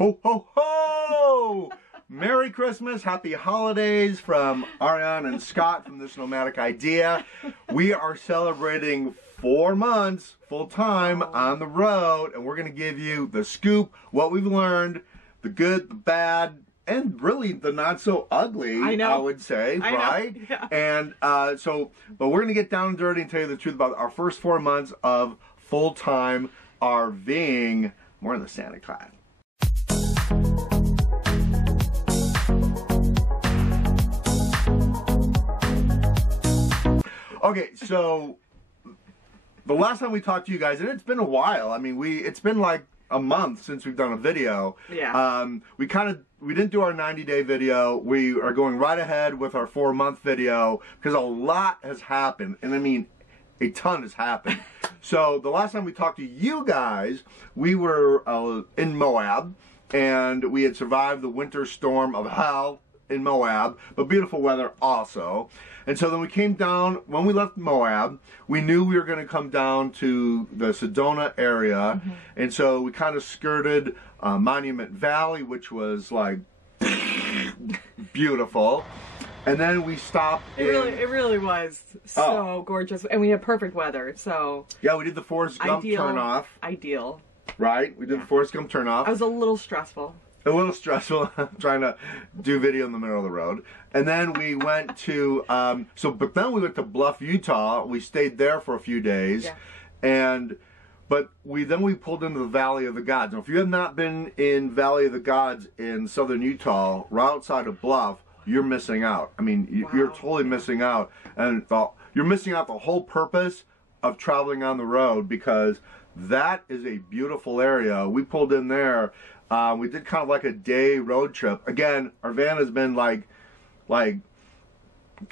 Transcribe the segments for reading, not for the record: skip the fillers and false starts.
Ho, ho, ho! Merry Christmas, Happy Holidays from Ariane and Scott from this Nomadic Idea. We are celebrating 4 months full-time on the road, and we're going to give you the scoop, what we've learned, the good, the bad, and really the not so ugly, I would say, right? Yeah. And but we're going to get down and dirty and tell you the truth about our first 4 months of full-time RVing. More in the Santa Claus. Okay, so the last time we talked to you guys, and it's been a while. I mean, it's been like a month since we've done a video. Yeah. We didn't do our 90-day video. We are going right ahead with our 4-month video because a lot has happened, and I mean, a ton has happened. So the last time we talked to you guys, we were in Moab, and we had survived the winter storm of hell in Moab, but beautiful weather also. And so then we came down, when we left Moab, we knew we were going to come down to the Sedona area, and so we kind of skirted Monument Valley, which was like beautiful. And then we stopped. It really was so gorgeous, and we had perfect weather. So yeah, we did the Forrest Gump turn off. Ideal. Right, we did the Forrest Gump turn off. I was a little stressful. A little stressful trying to do video in the middle of the road. And then we went to but then we went to Bluff, Utah. We stayed there for a few days. Yeah. But we pulled into the Valley of the Gods. Now if you have not been in Valley of the Gods in southern Utah, right outside of Bluff, you're missing out. I mean, you're totally missing out. And you're missing out the whole purpose of traveling on the road, because that is a beautiful area. We pulled in there. We did kind of like a day road trip. Again, our van has been like kind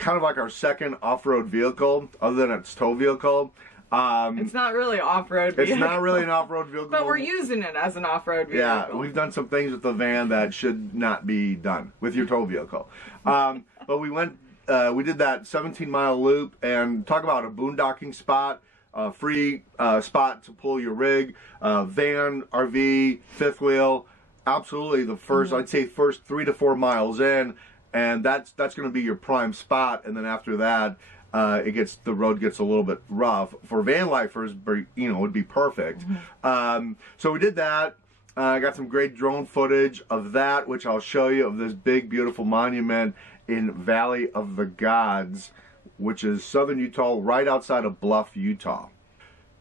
of like our second off-road vehicle, other than its tow vehicle. It's not really off-road vehicle. It's not really an off-road vehicle. But we're using it as an off-road vehicle. Yeah, we've done some things with the van that should not be done with your tow vehicle. But we did that 17-mile loop, and talk about a boondocking spot. Free spot to pull your rig, van, RV, fifth wheel. Absolutely, the first, I'd say first 3 to 4 miles in, and that's going to be your prime spot. And then after that, the road gets a little bit rough. For van lifers, it would be perfect. So we did that. I got some great drone footage of that, which I'll show you, of this big, beautiful monument in Valley of the Gods, which is southern Utah, right outside of Bluff, Utah.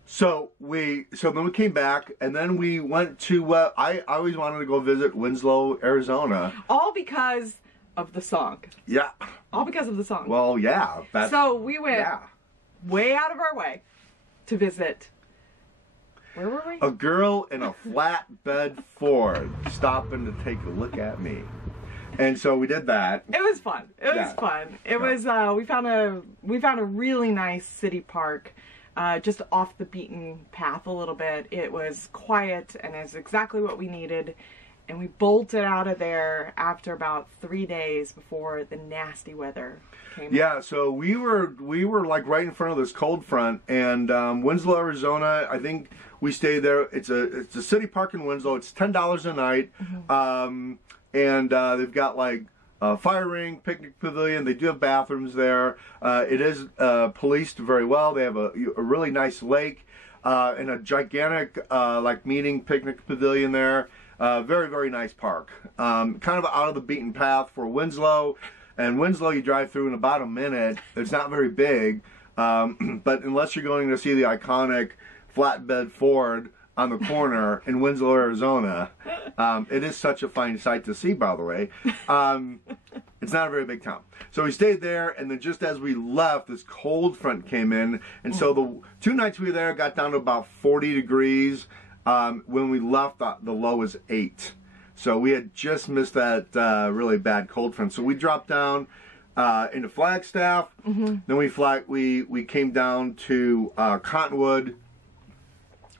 So then we came back, and then we went to, I always wanted to go visit Winslow, Arizona. All because of the song. Yeah. All because of the song. Well, yeah. So we went way out of our way to visit, where were we? A girl in a flatbed Ford stopping to take a look at me. And so we did that. It was fun. It was fun. It was. We found a really nice city park, just off the beaten path a little bit. It was quiet, and it's exactly what we needed. And we bolted out of there after about 3 days before the nasty weather came. Yeah. So we were like right in front of this cold front, and Winslow, Arizona. I think we stayed there. It's a city park in Winslow. It's $10 a night. And they've got like a fire ring, picnic pavilion. They do have bathrooms there. It is policed very well. They have a really nice lake and a gigantic like meeting picnic pavilion there. Very, very nice park. Kind of out of the beaten path for Winslow. And Winslow you drive through in about a minute. It's not very big. But unless you're going to see the iconic flatbed Ford on the corner in Winslow, Arizona. It is such a fine sight to see, by the way. It's not a very big town. So we stayed there, and then just as we left, this cold front came in. And so the 2 nights we were there got down to about 40 degrees. When we left, the low was 8. So we had just missed that really bad cold front. So we dropped down into Flagstaff. Then we came down to Cottonwood,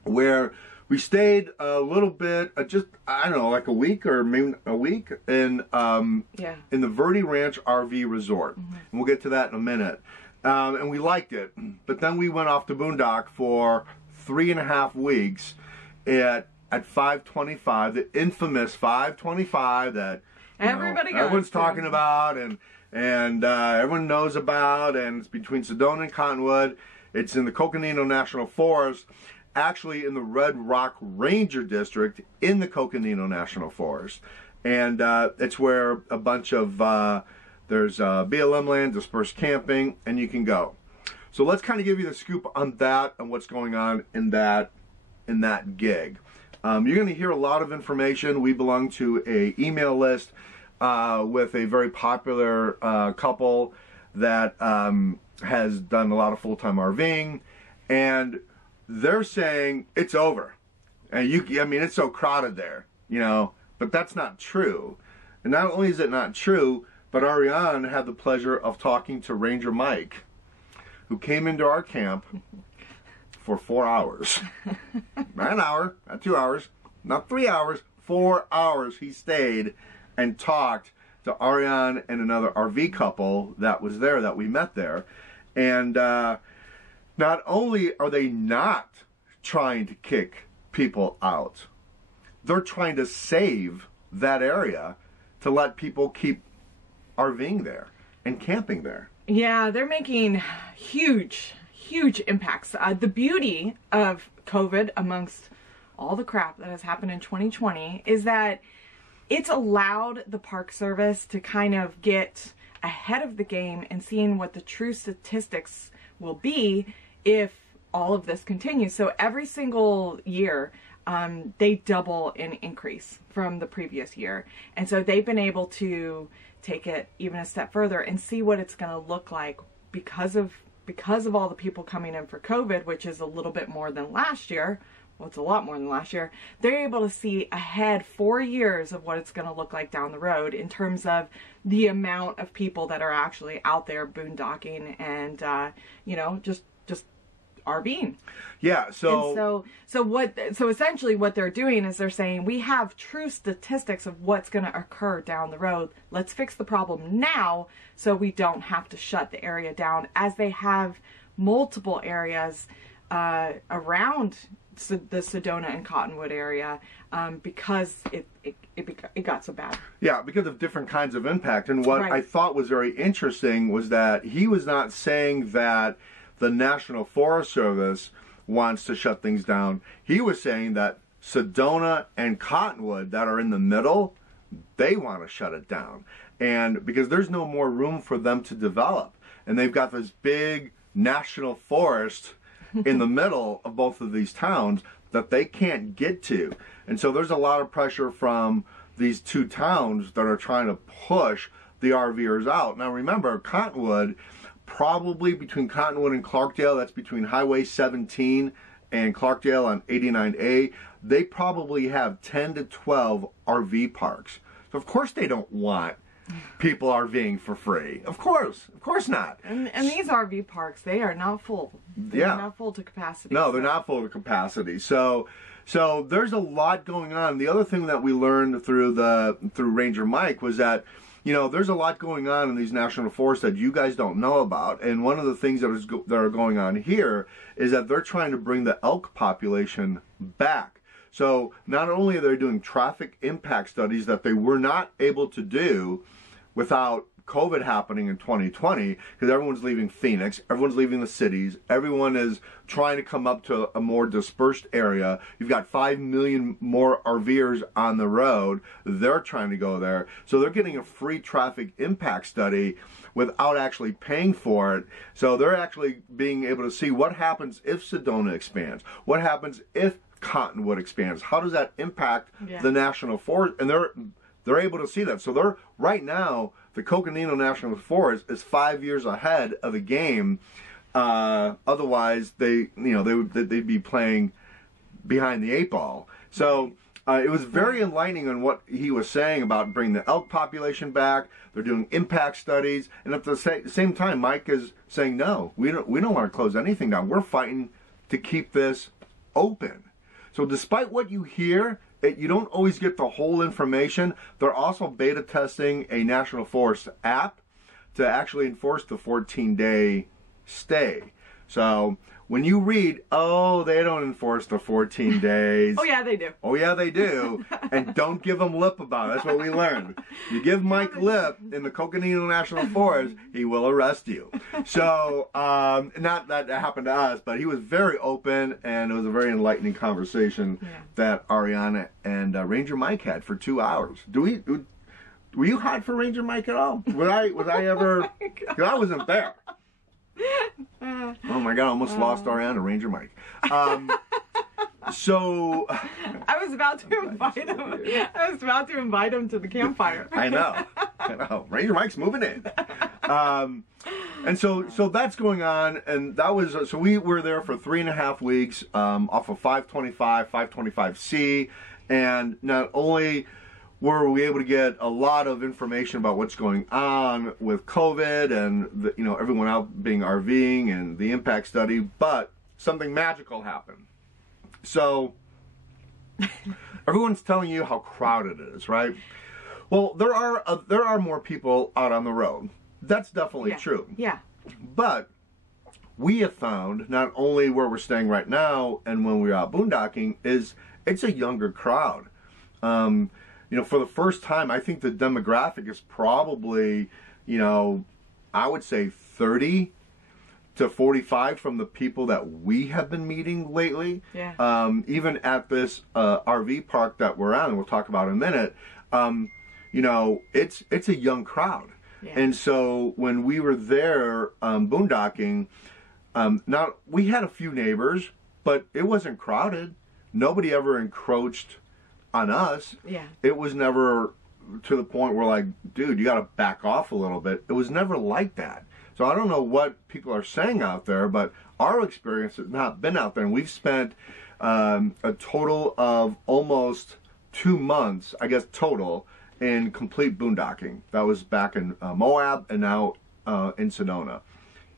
where we stayed a little bit, just, I don't know, like a week or maybe a week in the Verde Ranch RV Resort. And we'll get to that in a minute. And we liked it. But then we went off to Boondock for 3.5 weeks at at 525, the infamous 525 that everyone's talking about and everyone knows about, and it's between Sedona and Cottonwood. It's in the Coconino National Forest, actually in the Red Rock Ranger District in the Coconino National Forest. And it's where a bunch of, there's BLM land, dispersed camping, and you can go. So let's kind of give you the scoop on that and what's going on in that gig. You're going to hear a lot of information. We belong to a email list with a very popular couple that has done a lot of full-time RVing, and they're saying it's over. And I mean, it's so crowded there, you know, but that's not true. And not only is it not true, but Ariane had the pleasure of talking to Ranger Mike, who came into our camp for 4 hours. Not an hour, not 2 hours, not 3 hours, 4 hours he stayed and talked to Ariane and another RV couple that was there, that we met there. And not only are they not trying to kick people out, they're trying to save that area to let people keep RVing there and camping there. Yeah, they're making huge impacts. The beauty of COVID, amongst all the crap that has happened in 2020, is that it's allowed the Park Service to kind of get ahead of the game and seeing what the true statistics will be if all of this continues. So every single year, they double in increase from the previous year. And so they've been able to take it even a step further and see what it's going to look like because of all the people coming in for COVID, which is a little bit more than last year. Well, it's a lot more than last year. They're able to see ahead 4 years of what it's going to look like down the road in terms of the amount of people that are actually out there boondocking and, you know, just RVing. Yeah. So essentially what they're doing is they're saying we have true statistics of what's going to occur down the road. Let's fix the problem now so we don't have to shut the area down, as they have multiple areas around the Sedona and Cottonwood area because it got so bad. Yeah, because of different kinds of impact. And what I thought was very interesting was that he was not saying that the National Forest Service wants to shut things down. He was saying that Sedona and Cottonwood that are in the middle, they want to shut it down. And because there's no more room for them to develop. And they've got this big national forest in the middle of both of these towns that they can't get to. And so there's a lot of pressure from these two towns that are trying to push the RVers out. Now remember, Cottonwood, probably between Cottonwood and Clarkdale, that's between Highway 17 and Clarkdale on 89A, they probably have 10 to 12 RV parks. So of course they don't want people RVing for free. Of course not. And these RV parks, they are not full. They're not full to capacity. No, they're not full to capacity. So there's a lot going on. The other thing that we learned through Ranger Mike was that, you know, there's a lot going on in these national forests that you guys don't know about. And one of the things that are going on here is that they're trying to bring the elk population back. So not only are they doing traffic impact studies that they were not able to do without COVID happening in 2020, because everyone's leaving Phoenix, everyone's leaving the cities, everyone is trying to come up to a more dispersed area. You've got 5 million more RVers on the road. They're trying to go there. So they're getting a free traffic impact study without actually paying for it. So they're actually being able to see what happens if Sedona expands, what happens if Cottonwood expands, how does that impact the national forest, and they're able to see that. So they're right now, the Coconino National Forest is 5 years ahead of the game. Otherwise, they'd be playing behind the 8 ball. So it was very enlightening on what he was saying about bringing the elk population back. They're doing impact studies, and at the same time, Mike is saying, no, we don't want to close anything down. We're fighting to keep this open. So despite what you hear, you don't always get the whole information. They're also beta testing a National Forest app to actually enforce the 14-day stay. So when you read, oh, they don't enforce the 14 days. Oh, yeah, they do. Oh, yeah, they do. And don't give them lip about it. That's what we learned. You give Mike lip in the Coconino National Forest, he will arrest you. So, not that happened to us, but he was very open, and it was a very enlightening conversation that Ariane and Ranger Mike had for 2 hours. Were you hot for Ranger Mike at all? Was I ever? Because I wasn't there. Oh my God! I almost lost Ariane to Ranger Mike. So I was about to invite him. I was about to invite him to the campfire. I know. Ranger Mike's moving in. And so that's going on, and that was so we were there for 3.5 weeks off of 525C, and not only were we able to get a lot of information about what's going on with COVID and everyone out being RVing and the impact study, but something magical happened. So everyone's telling you how crowded it is, right? Well, there are more people out on the road. That's definitely true. Yeah. But we have found, not only where we're staying right now and when we're out boondocking, is it's a younger crowd. For the first time, I think the demographic is probably, I would say 30 to 45 from the people that we have been meeting lately. Yeah. Even at this RV park that we're at, and we'll talk about in a minute, it's a young crowd. Yeah. And so when we were there boondocking, we had a few neighbors, but it wasn't crowded. Nobody ever encroached on us. Yeah. It was never to the point where like, dude, you got to back off a little bit. It was never like that. So I don't know what people are saying out there, but our experience has not been out there. And we've spent a total of almost 2 months, I guess total, in complete boondocking. That was back in Moab and now in Sedona.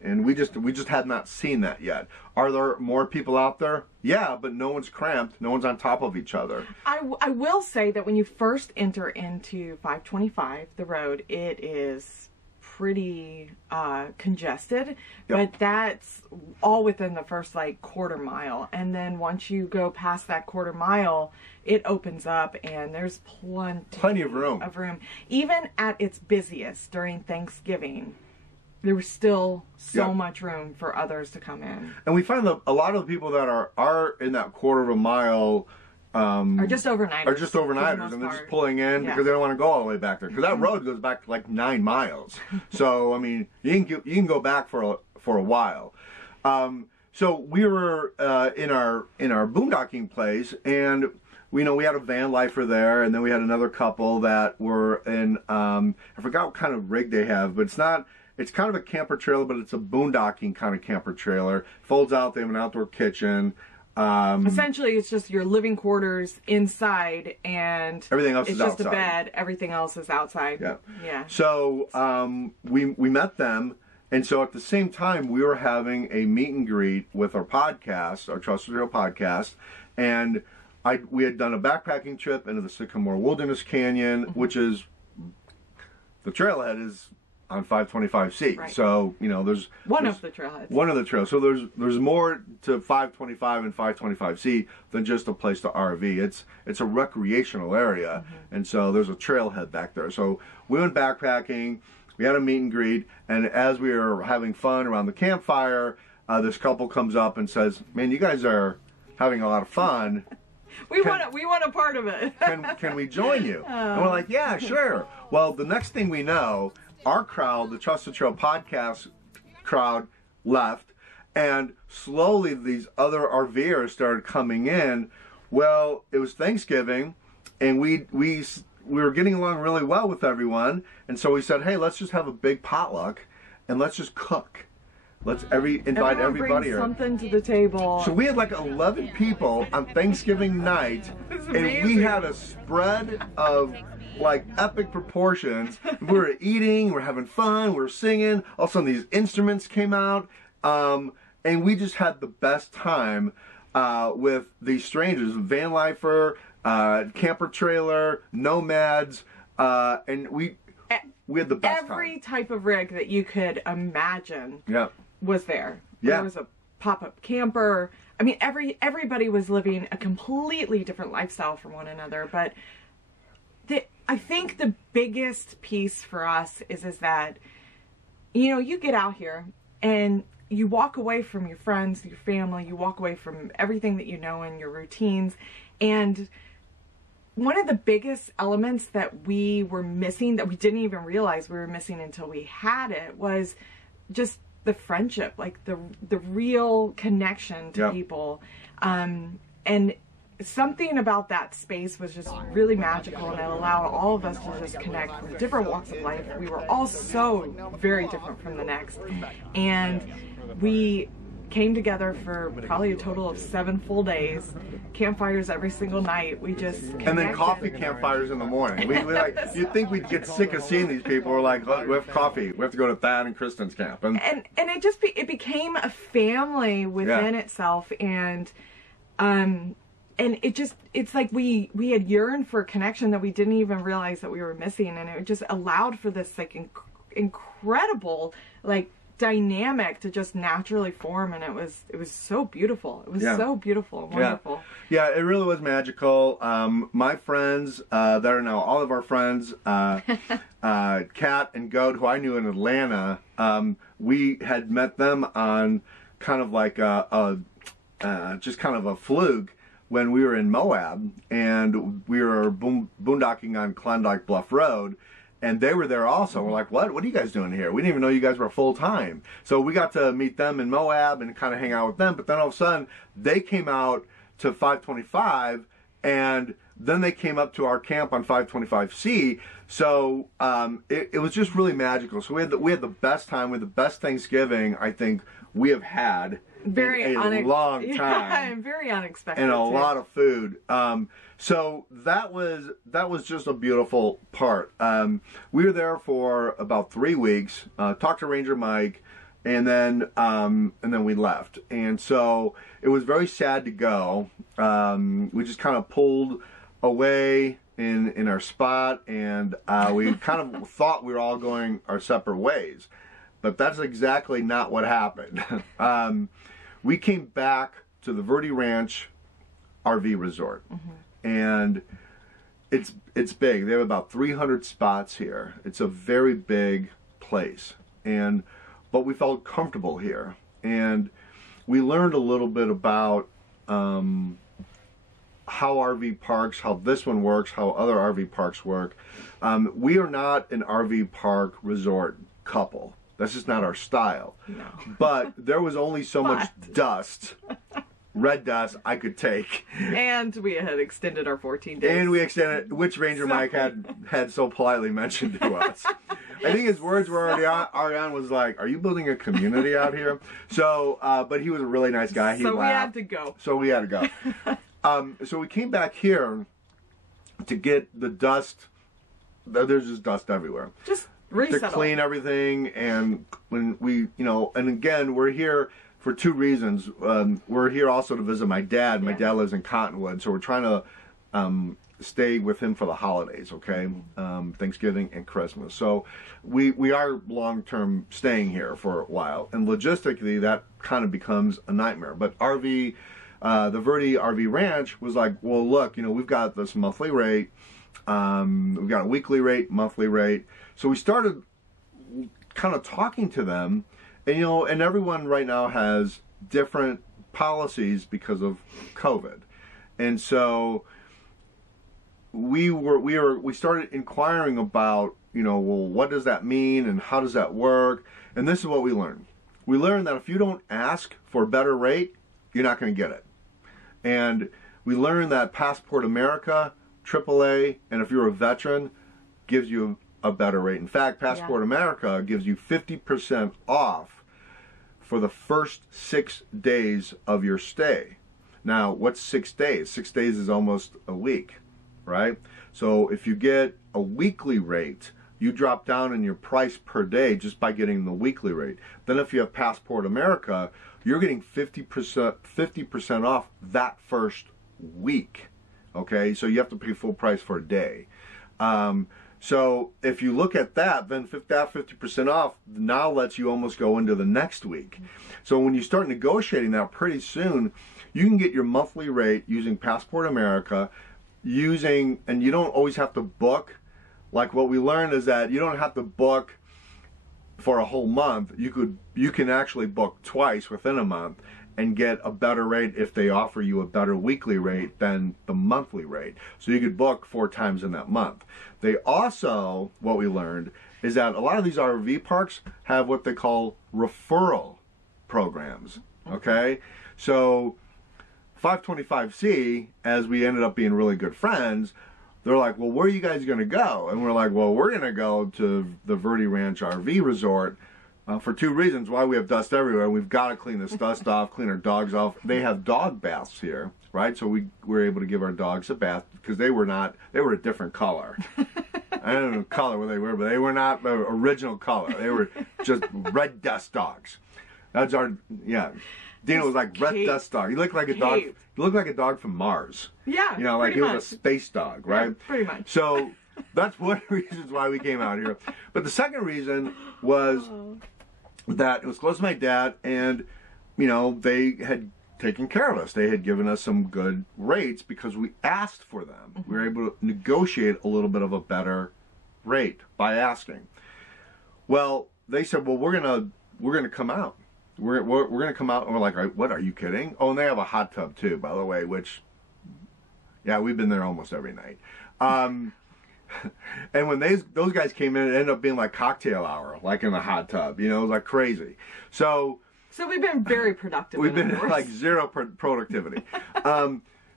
And we just had not seen that yet. Are there more people out there? Yeah, but no one's cramped. No one's on top of each other. I will say that when you first enter into 525, the road, it is pretty congested. Yep. But that's all within the first quarter mile. And then once you go past that quarter mile, it opens up and there's plenty of room. Even at its busiest during Thanksgiving, there was still so much room for others to come in. And we find that a lot of the people that are in that quarter of a mile are just overnighters. And they're just pulling in because they don't want to go all the way back there. Because that road goes back like 9 miles. So, I mean, you can go back for a while. So we were in our boondocking place, and we had a van lifer there, and then we had another couple that were in, I forgot what kind of rig they have, but it's kind of a camper trailer, but it's a boondocking kind of camper trailer. Folds out, they have an outdoor kitchen. Essentially, it's just your living quarters inside, and everything else is outside. It's just a bed. Everything else is outside. Yeah. So we met them, and so at the same time, we were having a meet and greet with our podcast, our Trusted Trail podcast, and we had done a backpacking trip into the Sycamore Wilderness Canyon, which is the trailhead is on 525C. Right. So, there's one of the trailheads. One of the trails. So there's more to 525 and 525C than just a place to RV. It's a recreational area, and so there's a trailhead back there. So we went backpacking, we had a meet and greet, and as we were having fun around the campfire, this couple comes up and says, "Man, you guys are having a lot of fun. We want a part of it. Can we join you?" And we're like, "Yeah, sure." Well, the next thing we know, our crowd, the Trusted Trail podcast crowd, left, and slowly these other RVers started coming in. Well, it was Thanksgiving, and we were getting along really well with everyone, and so we said, "Hey, let's just have a big potluck, and let's just cook. Let's invite everybody." Bring something to the table. So we had like 11 people on Thanksgiving night, and we had a spread of like epic proportions. We were eating, we were having fun, we were singing. All of a sudden these instruments came out, and we just had the best time with these strangers. Van lifer, camper trailer, Nomads, and we had the best time. Every type of rig that you could imagine was there. Yeah. There was a pop-up camper. I mean, everybody was living a completely different lifestyle from one another. But I think the biggest piece for us is that, you know, you get out here and you walk away from your friends, your family, you walk away from everything that you know and your routines. And one of the biggest elements that we were missing, that we didn't even realize we were missing until we had it, was just the friendship, like the real connection to people. And something about that space was just really magical, and it allowed all of us to just connect from different walks of life. We were all so very different from the next. And we came together for probably a total of 7 full days, campfires every single night. We just connected. And then coffee campfires in the morning. We like, you'd think we'd get sick of seeing these people. We're like, oh, we have coffee. We have to go to Thad and Kristen's camp. And it just it became a family within itself. And it's like we had yearned for a connection that we didn't even realize that we were missing, and it just allowed for this like incredible like dynamic to just naturally form, and it was so beautiful. It was so beautiful and wonderful. Yeah, it really was magical. My friends that are now all of our friends, Kat and Goat, who I knew in Atlanta, we had met them on kind of like just kind of a fluke when we were in Moab, and we were boondocking on Klondike Bluff Road. And they were there also. We're like, what are you guys doing here? We didn't even know you guys were full-time. So we got to meet them in Moab and kind of hang out with them. But then all of a sudden, they came out to 525, and then they came up to our camp on 525C. So it was just really magical. So we had the best time. We had the best Thanksgiving I think we have had in a long time. Yeah, very unexpected. And a lot of food. So that was just a beautiful part. We were there for about 3 weeks. Talked to Ranger Mike, and then we left. And so it was very sad to go. We just kind of pulled away in our spot, and we kind of thought we were all going our separate ways. But that's exactly not what happened. We came back to the Verde Ranch RV Resort. And it's big. They have about 300 spots here. It's a very big place, but we felt comfortable here, and we learned a little bit about how RV parks, how this one works, how other RV parks work. We are not an RV park resort couple. That's just not our style. No. But there was only so much dust. Red dust I could take. And we had extended our 14 days. And we extended, which Ranger Mike had so politely mentioned to us. I think his words were already on. Ariane was like, "Are you building a community out here?" So, but he was a really nice guy. He laughed. We had to go. So we had to go. So we came back here to get the dust. There's just dust everywhere. Just resettle. To clean everything, and when we, and again, we're here for 2 reasons. We're here also to visit my dad. My dad lives in Cottonwood, so we're trying to stay with him for the holidays, okay? Thanksgiving and Christmas. So we are long-term staying here for a while, and logistically that kind of becomes a nightmare. But the Verde RV Ranch was like, well, look, we've got this monthly rate, we've got a weekly rate, monthly rate. So we started kind of talking to them. And everyone right now has different policies because of COVID. And so we started inquiring about, well, what does that mean and how does that work? And this is what we learned. We learned that if you don't ask for a better rate, you're not going to get it. And we learned that Passport America, AAA, and if you're a veteran, gives you a better rate. In fact, Passport America gives you 50% off for the first 6 days of your stay. Now, what's 6 days? 6 days is almost a week, right? So if you get a weekly rate, you drop down in your price per day just by getting the weekly rate. Then if you have Passport America, you're getting 50% off that first week, okay? So you have to pay full price for a day. So if you look at that, then that 50% off now lets you almost go into the next week. So when you start negotiating that, pretty soon you can get your monthly rate using Passport America, and you don't always have to book. Like what we learned is that you don't have to book for a whole month. You can actually book twice within a month and get a better rate if they offer you a better weekly rate than the monthly rate. So you could book 4 times in that month. They also, what we learned, is that a lot of these RV parks have what they call referral programs, okay? So 525C, as we ended up being really good friends, they're like, well, where are you guys going to go? And we're like, well, we're going to go to the Verde Ranch RV Resort for 2 reasons. Why, we have dust everywhere. We've got to clean this dust off, clean our dogs off. They have dog baths here, right? So we were able to give our dogs a bath because they were a different color. I don't know what color they were, but they were not the original color. They were just red dust dogs. That's our, yeah. Dino was like red dust dog. He looked like a dog. He looked like a dog from Mars. Yeah, you know, like he was a space dog, right? Yeah, pretty much. So that's one of the reasons why we came out here. But the second reason was that it was close to my dad, and you know, they had taken care of us. They had given us some good rates because we asked for them. We were able to negotiate a little bit of a better rate by asking. Well, they said, well, we're gonna come out. We're gonna come out, and we're like, what? Are you kidding? Oh, and they have a hot tub too, by the way. Which, yeah, we've been there almost every night. And when those guys came in, it ended up being like cocktail hour, like in the hot tub. You know, it was like crazy. So we've been very productive. We've been like zero productivity.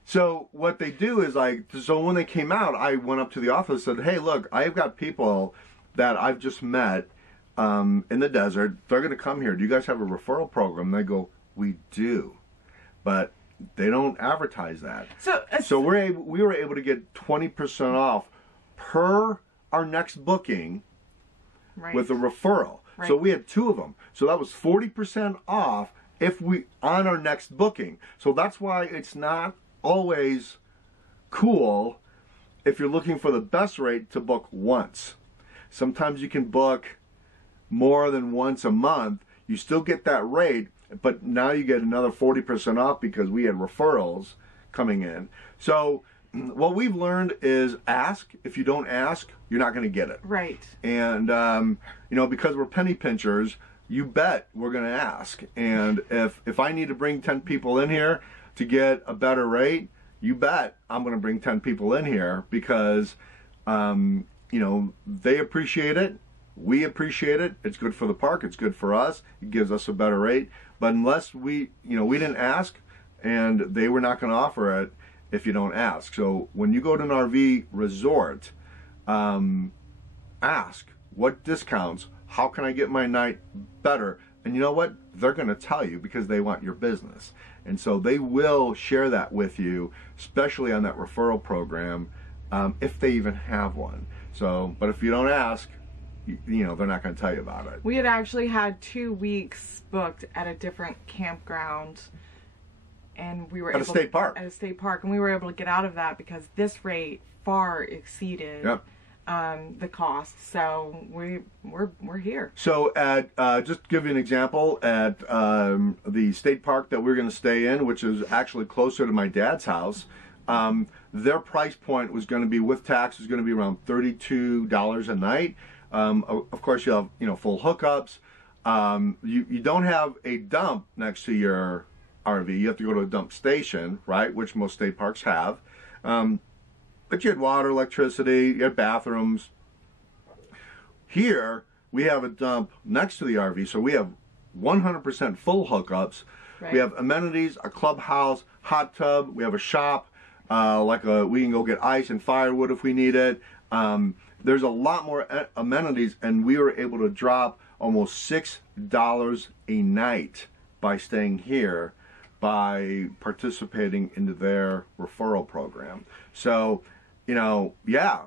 So what they do is so when they came out, I went up to the office and said, hey, look, I've got people that I've just met in the desert. They're going to come here. Do you guys have a referral program? And they go, we do, but they don't advertise that. So we were able to get 20% off per our next booking, right, with a referral. Right. So we had 2 of them. So that was 40% off on our next booking. So that's why it's not always cool if you're looking for the best rate to book once. Sometimes you can book more than once a month. You still get that rate, but now you get another 40% off because we had referrals coming in. So what we've learned is ask. If you don't ask, you're not going to get it. Right. And, you know, because we're penny pinchers, you bet we're going to ask. And if I need to bring 10 people in here to get a better rate, you bet I'm going to bring 10 people in here because, you know, they appreciate it. We appreciate it. It's good for the park. It's good for us. It gives us a better rate. But unless we didn't ask, and they were not going to offer it if you don't ask. So when you go to an RV resort, ask, what discounts? How can I get my night better? And you know what? They're going to tell you because they want your business. And so they will share that with you, especially on that referral program, if they even have one. So, but if you don't ask, you know, they're not going to tell you about it. We had actually had 2 weeks booked at a different campground, and we were at a state park, and we were able to get out of that because this rate far exceeded the cost. So we're here. So at just to give you an example, at the state park that we're going to stay in, which is actually closer to my dad's house, their price point was going to be, with tax, was going to be around $32 a night. Of course, you have, you know, full hookups. You don't have a dump next to your RV. You have to go to a dump station, right, which most state parks have. But you had water, electricity, you had bathrooms. Here, we have a dump next to the RV, so we have 100% full hookups. Right. We have amenities, a clubhouse, hot tub. We have a shop, we can go get ice and firewood if we need it. There's a lot more amenities, and we were able to drop almost $6 a night by staying here, by participating into their referral program. So, you know, yeah,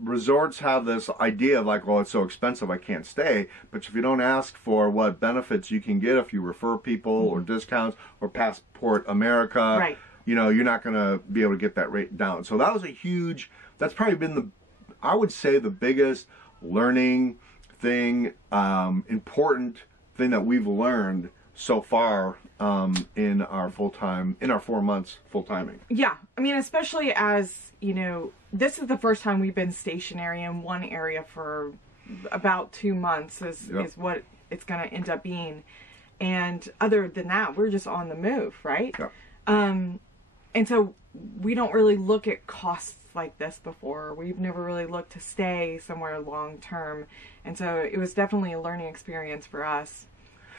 resorts have this idea of like, well, it's so expensive, I can't stay. But if you don't ask for what benefits you can get if you refer people, or discounts, or Passport America, right, you know, you're not going to be able to get that rate down. So that was that's probably been I would say the biggest learning thing, important thing that we've learned so far in our 4 months full-timing. Yeah, I mean, especially as, you know, this is the first time we've been stationary in one area for about 2 months is what it's going to end up being. And other than that, we're just on the move, right? Yep. And so we don't really look at costs like this before. We've never really looked to stay somewhere long term. And so it was definitely a learning experience for us.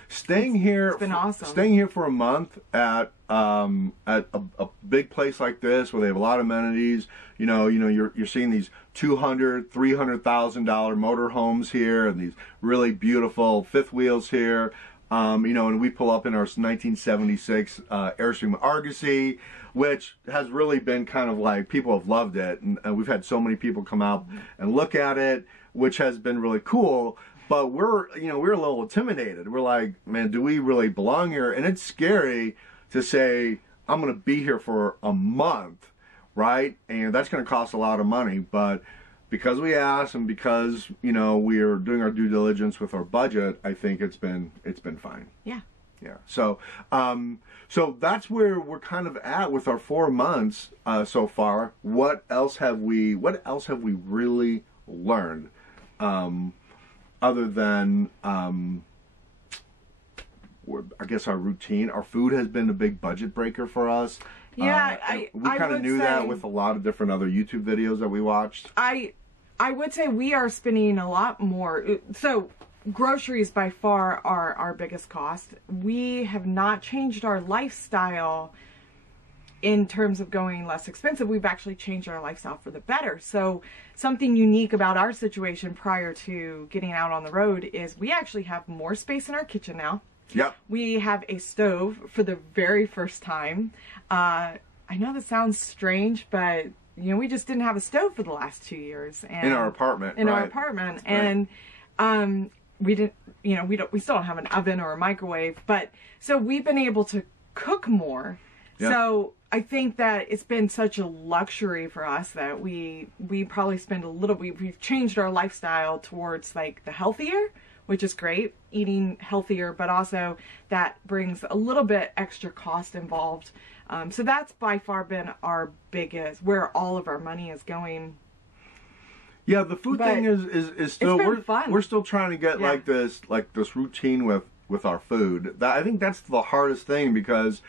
Staying here, it's been awesome. Staying here for a month at a big place like this where they have a lot of amenities. You know, you're seeing these $200,000, $300,000 motorhomes here, and these really beautiful fifth wheels here. You know, and we pull up in our 1976 Airstream Argosy, which has really been kind of like, people have loved it, and we've had so many people come out and look at it, which has been really cool. But we're a little intimidated. We're like, man, do we really belong here? And it's scary to say, I'm going to be here for a month, right? And that's going to cost a lot of money. But because we asked and because, you know, we are doing our due diligence with our budget, I think it's been fine. Yeah. Yeah. So, so that's where we're kind of at with our 4 months so far. What else have we really learned? Other than, I guess our routine. Our food has been a big budget breaker for us. Yeah, we kind of knew that with a lot of different other YouTube videos that we watched. I would say we are spending a lot more. So groceries by far are our biggest cost. We have not changed our lifestyle in terms of going less expensive. We've actually changed our lifestyle for the better. So something unique about our situation prior to getting out on the road is we actually have more space in our kitchen now. Yep. We have a stove for the very first time. I know that sounds strange, but you know, we just didn't have a stove for the last 2 years. And in our apartment. Our apartment. Right. And we didn't, you know, we still don't have an oven or a microwave, but so we've been able to cook more. Yep. So I think that it's been such a luxury for us that we probably spend we've changed our lifestyle towards like the healthier, which is great, eating healthier, but also that brings a little bit extra cost involved. So that's by far been our biggest, where all of our money is going. Yeah, the food thing is still, fun. We're still trying to get like this routine with our food. I think that's the hardest thing because,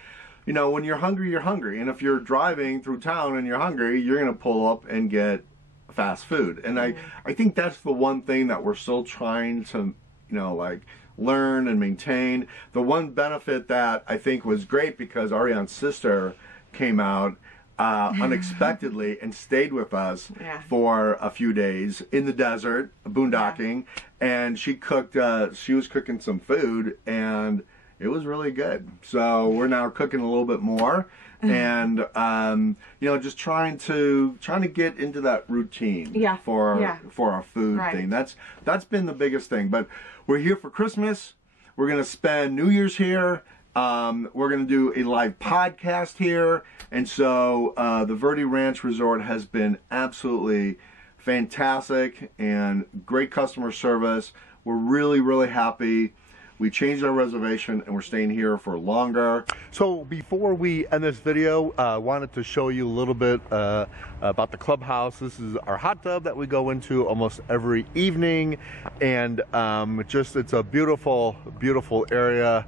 you know, when you're hungry, you're hungry. And if you're driving through town and you're hungry, you're going to pull up and get fast food. And I think that's the one thing that we're still trying to, you know, like learn and maintain. The one benefit that I think was great because Ariane's sister came out unexpectedly and stayed with us for a few days in the desert, boondocking, and she was cooking some food and it was really good. So we're now cooking a little bit more and you know, just trying to get into that routine for our food thing. That's been the biggest thing. But we're here for Christmas. We're gonna spend New Year's here. We're gonna do a live podcast here, and so the Verde Ranch Resort has been absolutely fantastic and great customer service. We're really, really happy. We changed our reservation and we're staying here for longer. So before we end this video, I wanted to show you a little bit about the clubhouse. This is our hot tub that we go into almost every evening, and it's a beautiful, beautiful area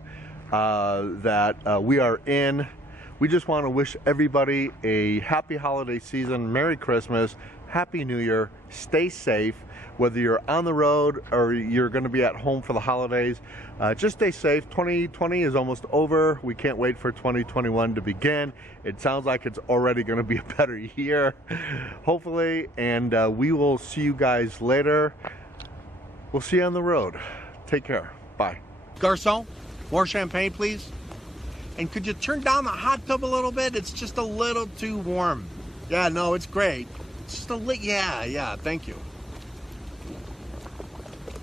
that we are in. We just want to wish everybody a happy holiday season, Merry Christmas, Happy New Year, stay safe. Whether you're on the road or you're going to be at home for the holidays, just stay safe. 2020 is almost over. We can't wait for 2021 to begin. It sounds like it's already going to be a better year, hopefully, and we will see you guys later. We'll see you on the road. Take care. Bye. Garçon, more champagne, please. And could you turn down the hot tub a little bit? It's just a little too warm. Yeah, no, it's great. It's just a little, yeah, thank you.